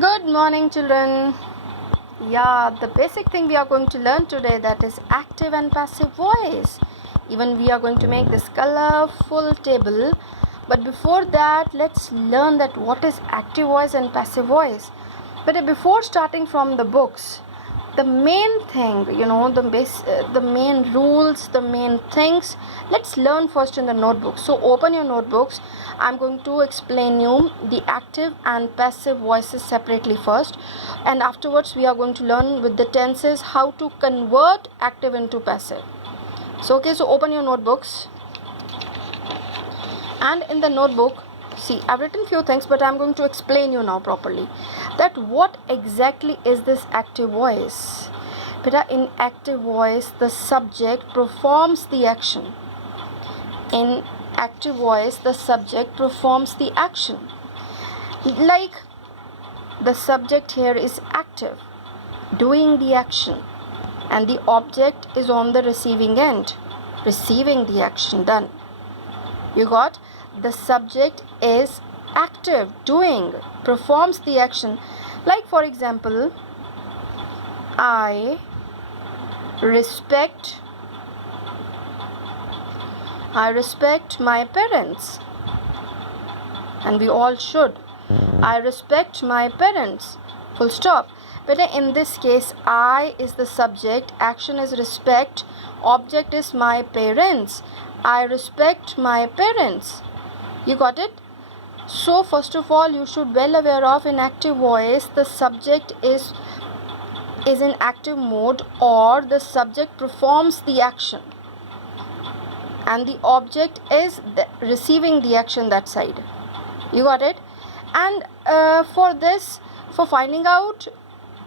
Good morning, children. Yeah, the basic thing we are going to learn today, that is active and passive voice. Even we are going to make this colorful table. But before that, let's learn that what is active voice and passive voice. But before starting from the books, the main thing, the main rules, the main things, let's learn first in the notebook. So open your notebooks. I'm going to explain you the active and passive voices separately first, and afterwards we are going to learn with the tenses how to convert active into passive. So open your notebooks, and in the notebook, see, I've written few things, but I'm going to explain you now properly that what exactly is this active voice. Beta, in active voice, the subject performs the action. In active voice, the subject performs the action. Like, the subject here is active, doing the action, and the object is on the receiving end, receiving the action done. You got? The subject is active, doing, performs the action. Like, for example, I respect my parents, and we all should. I respect my parents, full stop. But in this case, I is the subject, action is respect, object is my parents. I respect my parents. You got it? So first of all, you should well aware of, in active voice, the subject is in active mode, or the subject performs the action, and the object is receiving the action that side. You got it? And for finding out,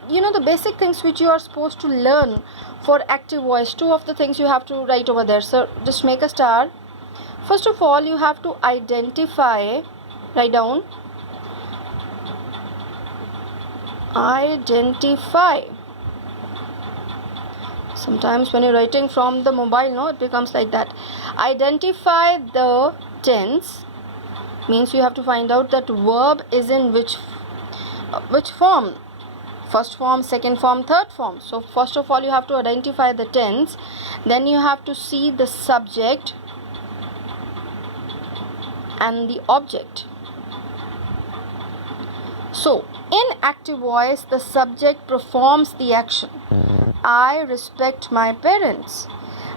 the basic things which you are supposed to learn for active voice, two of the things you have to write over there. So just make a star. First of all, you have to identify, write down, identify. Sometimes when you're writing from the mobile, it becomes like that. Identify the tense, means you have to find out that verb is in which form, first form, second form, third form. So first of all, you have to identify the tense, then you have to see the subject and the object. So in active voice, the subject performs the action. I respect my parents.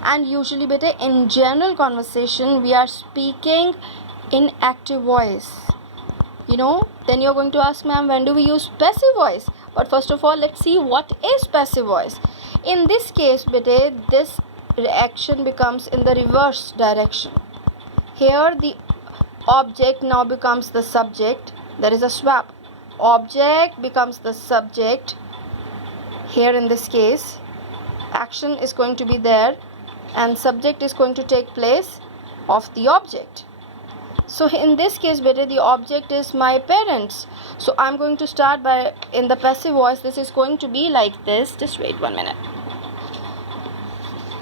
And usually, beta, in general conversation, we are speaking in active voice. Then you're going to ask, ma'am, when do we use passive voice? But first of all, let's see what is passive voice. In this case, beta, this action becomes in the reverse direction. Here the object now becomes the subject. There is a swap. Object becomes the subject. Here in this case, action is going to be there, and subject is going to take place of the object. So in this case, beta, the object is my parents. So I'm going to start by, in the passive voice, this is going to be like this. Just wait 1 minute.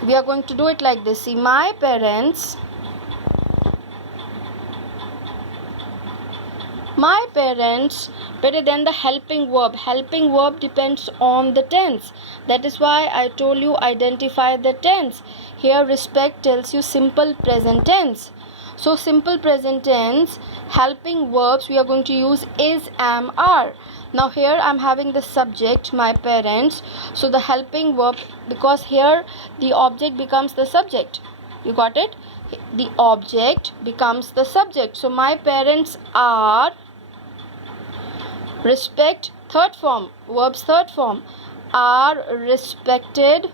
We are going to do it like this. See, my parents, better than the helping verb depends on the tense. That is why I told you identify the tense. Here respect tells you simple present tense. So simple present tense, helping verbs we are going to use is, am, are. Now here I'm having the subject, my parents. So the helping verb, because here the object becomes the subject. You got it? The object becomes the subject. So my parents are, respect, third form, verbs third form, are respected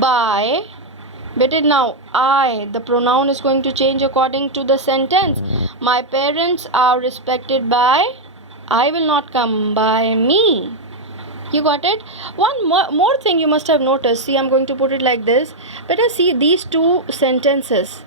by, but now I, the pronoun is going to change according to the sentence. My parents are respected by, I will not come, by me. You got it? One more thing you must have noticed. See, I'm going to put it like this. Better see these two sentences.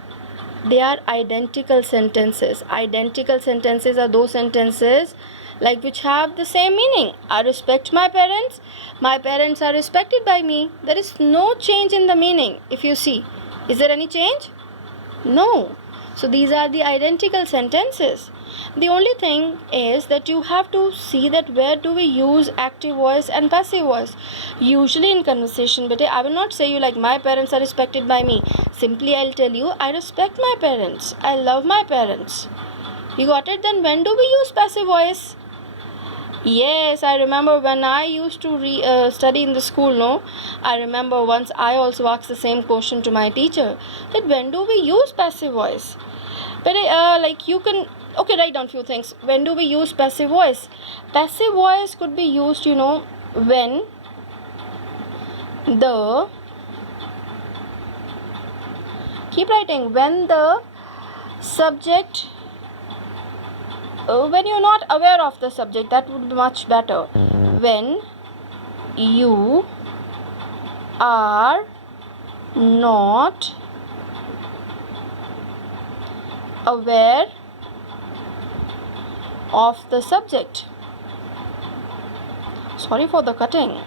They are identical sentences. Identical sentences are those sentences like which have the same meaning. I respect my parents. My parents are respected by me. There is no change in the meaning. If you see, is there any change? No. So these are the identical sentences. The only thing is that you have to see that where do we use active voice and passive voice. Usually in conversation, but I will not say you like my parents are respected by me. Simply I'll tell you I respect my parents, I love my parents. You got it? Then when do we use passive voice? Yes, I remember when I used to study in the school, no? I remember once I also asked the same question to my teacher, that when do we use passive voice? But like you can, okay, write down few things. When do we use passive voice? Passive voice could be used, when the, keep writing, when the subject, when you're not aware of the subject, that would be much better. When you are not aware of the subject. Sorry for the cutting.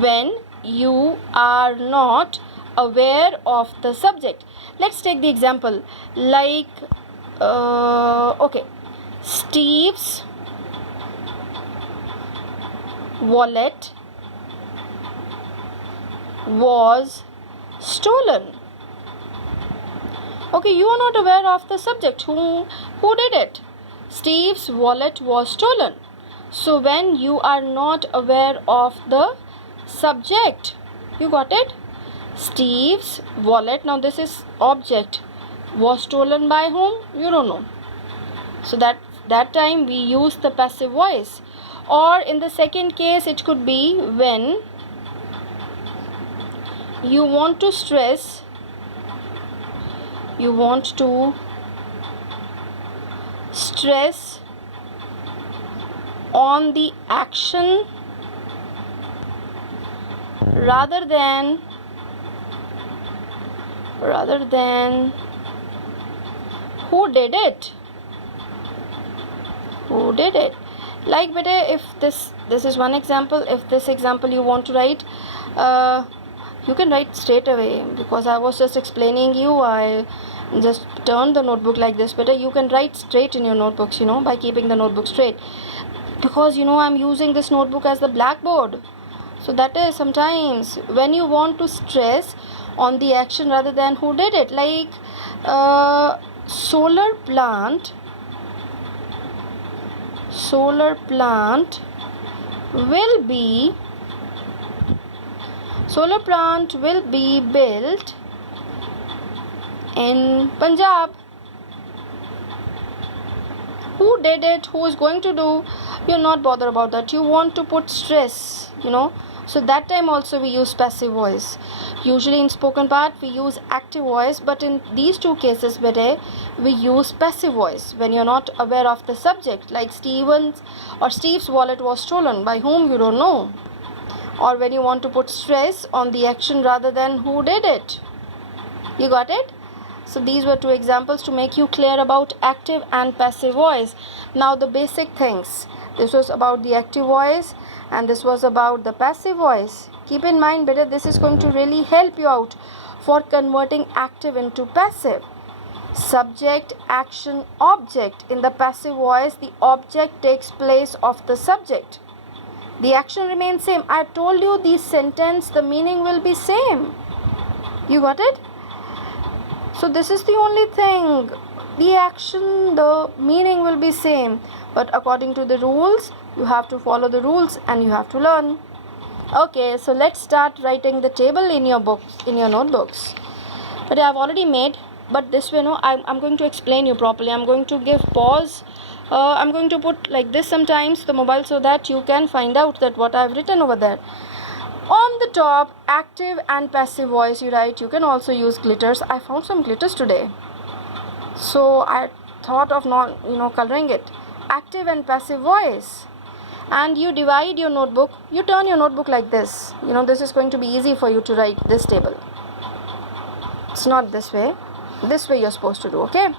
When you are not aware of the subject. Let's take the example like okay, Steve's wallet was stolen. Okay, you are not aware of the subject. Who did it? Steve's wallet was stolen. So when you are not aware of the subject, you got it? Steve's wallet, now this is object, was stolen by whom? You don't know. So that time we use the passive voice. Or in the second case, it could be when you want to stress, on the action rather than who did it. Like beta, if this is one example. If this example you want to write, you can write straight away, because I was just explaining you. I just turned the notebook like this. Better you can write straight in your notebooks, by keeping the notebook straight, because I'm using this notebook as the blackboard. So that is sometimes when you want to stress on the action rather than who did it. Like solar plant will be built in Punjab. Who did it? Who is going to do? You're not bothered about that. You want to put stress, So that time also we use passive voice. Usually in spoken part we use active voice, but in these two cases we use passive voice when you're not aware of the subject. Like Steve's wallet was stolen. By whom? You don't know. Or when you want to put stress on the action rather than who did it. You got it? So these were two examples to make you clear about active and passive voice. Now the basic things. This was about the active voice and this was about the passive voice. Keep in mind, better, this is going to really help you out for converting active into passive. Subject, action, object. In the passive voice, the object takes place of the subject. The action remains same. I told you the sentence, the meaning will be same. You got it? So this is the only thing. The action, the meaning will be same. But according to the rules, you have to follow the rules and you have to learn. Okay, so let's start writing the table in your books, in your notebooks. But I've already made, but this way, I'm going to explain you properly. I'm going to give pause. I'm going to put like this sometimes the mobile so that you can find out that what I've written over there. On the top, active and passive voice you write. You can also use glitters. I found some glitters today, so I thought of not coloring it. Active and passive voice. And you divide your notebook. You turn your notebook like this. This is going to be easy for you to write this table. It's not this way. This way you're supposed to do, okay?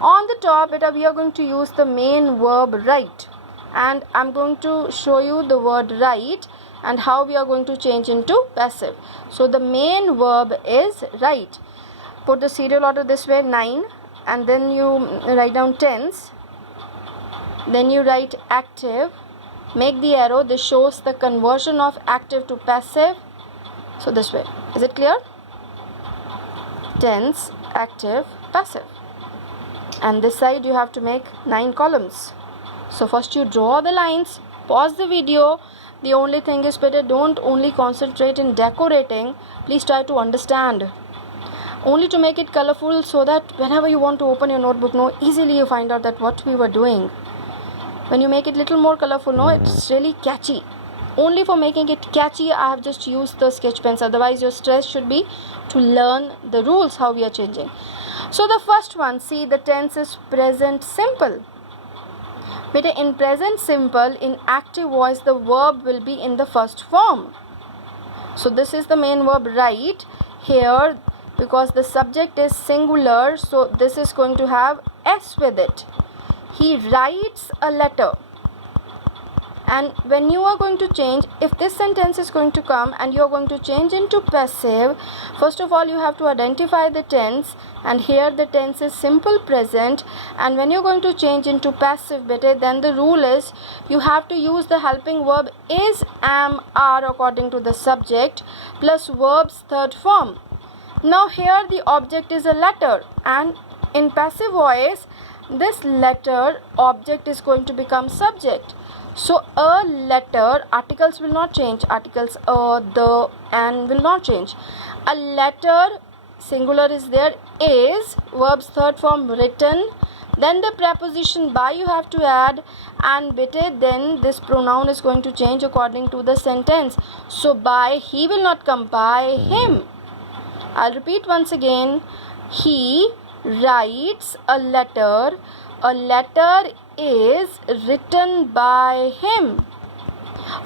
On the top, we are going to use the main verb write. And I'm going to show you the word write and how we are going to change into passive. So the main verb is write. Put the serial order this way: 9, and then you write down tense, then you write active, make the arrow, this shows the conversion of active to passive. So this way, is it clear? Tense, active, passive. And this side you have to make 9 columns. So first you draw the lines, pause the video. The only thing is better, don't only concentrate in decorating, please try to understand. Only to make it colorful so that whenever you want to open your notebook, easily you find out that what we were doing. When you make it little more colorful, it's really catchy. Only for making it catchy, I have just used the sketch pens. Otherwise, your stress should be to learn the rules, how we are changing. So the first one, see, the tense is present simple. But in present simple, in active voice, the verb will be in the first form. So this is the main verb, write. Here, because the subject is singular, so this is going to have S with it. He writes a letter. And when you are going to change, if this sentence is going to come and you are going to change into passive, first of all you have to identify the tense, and here the tense is simple present. And when you are going to change into passive, then the rule is you have to use the helping verb is, am, are according to the subject plus verb's third form. Now here the object is a letter, and in passive voice this letter object is going to become subject. So a letter, articles will not change, articles a, the, and will not change. A letter, singular is there, is, verb's third form, written. Then the preposition by you have to add, and then this pronoun is going to change according to the sentence. So by, he will not come, by him. I'll repeat once again. He writes a letter. A letter is written by him.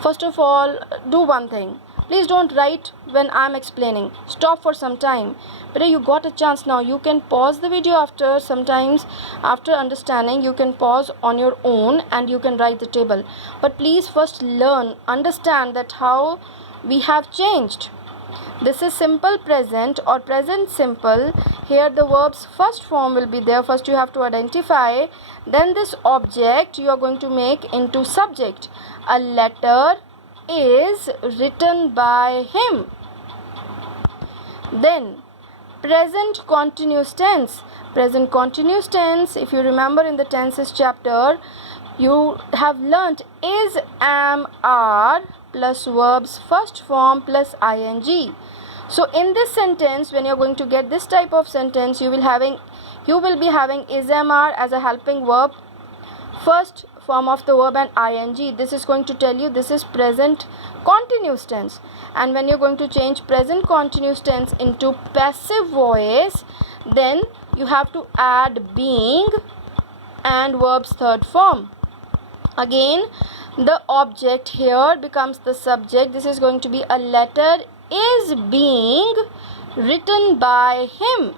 First of all, do one thing. Please don't write when I'm explaining. Stop for some time. But you got a chance now. You can pause the video after, sometimes after understanding, you can pause on your own and you can write the table. But please first learn, understand that how we have changed. This is simple present or present simple. Here the verb's first form will be there. First you have to identify. Then this object you are going to make into subject. A letter is written by him. Then present continuous tense. Present continuous tense, if you remember in the tenses chapter, you have learnt is, am, are plus verb's first form plus ing. So in this sentence, when you are going to get this type of sentence, you will be having is, am, are as a helping verb, first form of the verb and ing. This is going to tell you this is present continuous tense. And when you are going to change present continuous tense into passive voice, then you have to add being and verb's third form. Again, the object here becomes the subject. This is going to be a letter is being written by him.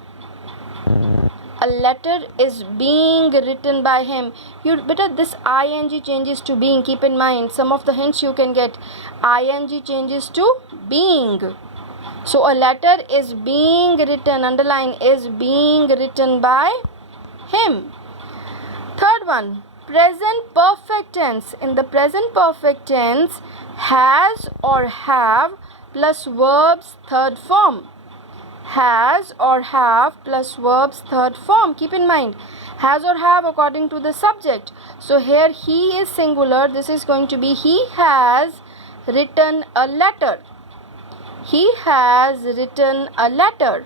A letter is being written by him. This ing changes to being. Keep in mind, some of the hints you can get. Ing changes to being. So a letter is being written, underline, is being written by him. Third one, present perfect tense. In the present perfect tense, has or have plus verb's third form. Has or have plus verb's third form. Keep in mind, has or have according to the subject. So here he is singular. This is going to be he has written a letter. He has written a letter.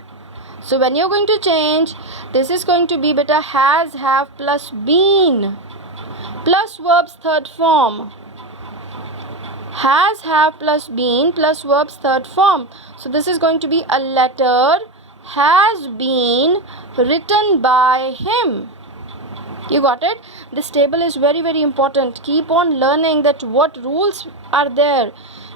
So when you're going to change, this is going to be has, have plus been plus verb's third form. Has, have plus been plus verb's third form. So this is going to be a letter has been written by him. You got it? This table is very, very important. Keep on learning that what rules are there.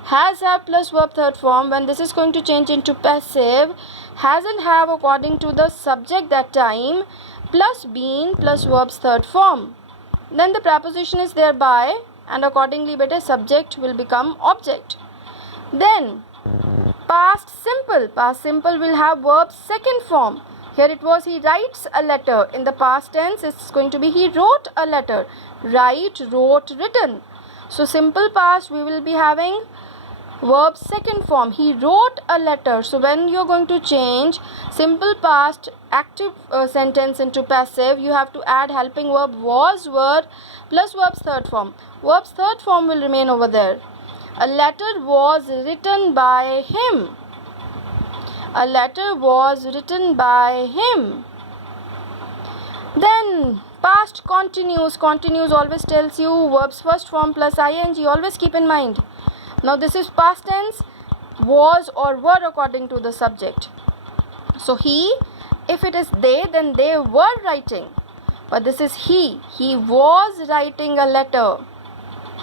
Has, have plus verb third form. When this is going to change into passive, has and have according to the subject that time plus been plus verb's third form. Then the preposition is there by, and accordingly subject will become object. Then past simple. Past simple will have verb's second form. Here it was he writes a letter. In the past tense, it's going to be he wrote a letter. Write, wrote, written. So simple past, we will be having verb second form. He wrote a letter. So when you're going to change simple past active sentence into passive, you have to add helping verb was, were plus verb's third form. Verb's third form will remain over there. A letter was written by him. A letter was written by him. Then past continues. Continues always tells you verb's first form plus ing. Always keep in mind. Now this is past tense, was or were according to the subject. So he, if it is they, then they were writing. But this is he. He was writing a letter.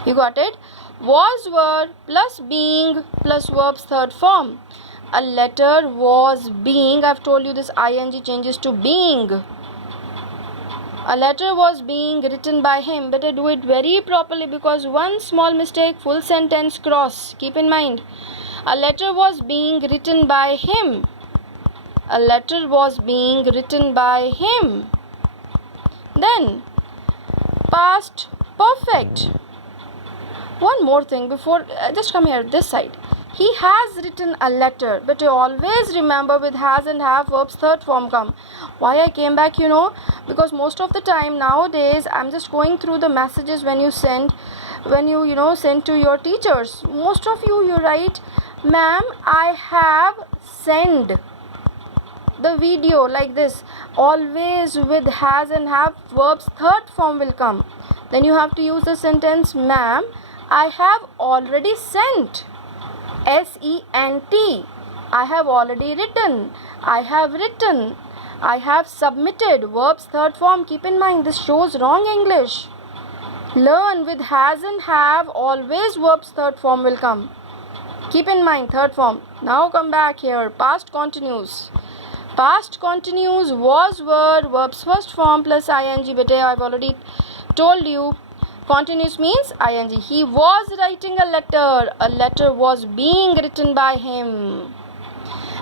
You got it? Was, were plus being plus verb's third form. A letter was being. I've told you this ing changes to being. A letter was being written by him. Better do it very properly, because one small mistake, full sentence cross. Keep in mind. A letter was being written by him. A letter was being written by him. Then past perfect. One more thing before, just come here this side. He has written a letter, but you always remember with has and have verbs third form come. Why I came back, because most of the time nowadays I'm just going through the messages when you send to your teachers. Most of you write, ma'am, I have sent the video like this. Always with has and have verbs third form will come. Then you have to use the sentence, ma'am, I have already sent. S-E-N-T. I have already written. I have written. I have submitted. Verbs third form. Keep in mind, this shows wrong English. Learn with has and have. Always verbs third form will come. Keep in mind, third form. Now come back here. Past continues. Past continues was, were, verbs first form plus ing. But I've already told you. Continuous means ing. He was writing a letter. A letter was being written by him.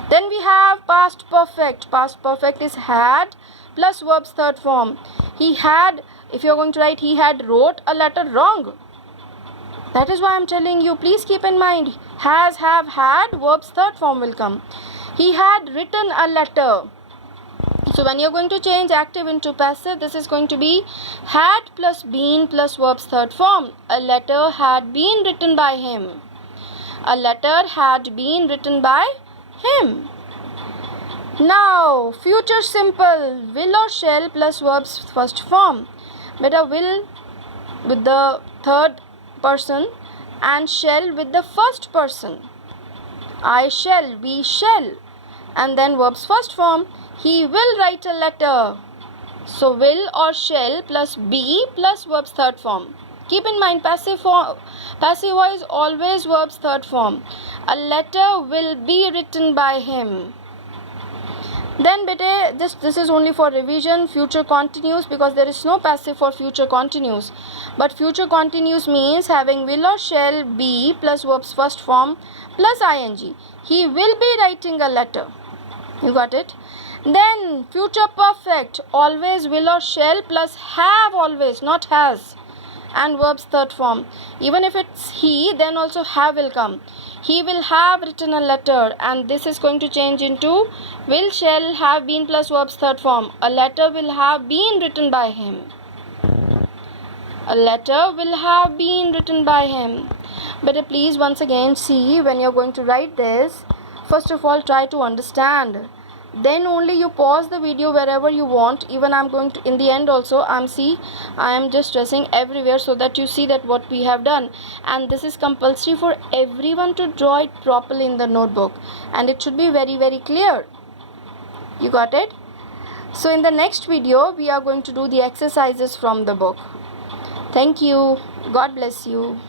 Then we have past perfect. Past perfect is had plus verb's third form. He had, if you're going to write he had wrote a letter, wrong. That is why I'm telling you, please keep in mind, has, have, had, verb's third form will come. He had written a letter. So when you're going to change active into passive, this is going to be had plus been plus verb's third form. A letter had been written by him. A letter had been written by him. Now, future simple, will or shall plus verb's first form. Beta will with the third person and shall with the first person. I shall, we shall, and then verb's first form. He will write a letter. So will or shall plus be plus verb's third form. Keep in mind, passive voice always verb's third form. A letter will be written by him. Then beta, this is only for revision. Future continuous, because there is no passive for future continuous. But future continuous means having will or shall be plus verb's first form plus ing. He will be writing a letter. You got it? Then future perfect, always will or shall plus have, always, not has, and verb's third form. Even if it's he, then also have will come. He will have written a letter, and this is going to change into will, shall, have been plus verb's third form. A letter will have been written by him. A letter will have been written by him. But please once again see, when you're going to write this, first of all try to understand. Then only you pause the video wherever you want. Even I'm going to, in the end also, I am just stressing everywhere so that you see that what we have done. And this is compulsory for everyone to draw it properly in the notebook. And it should be very, very clear. You got it? So in the next video, we are going to do the exercises from the book. Thank you. God bless you.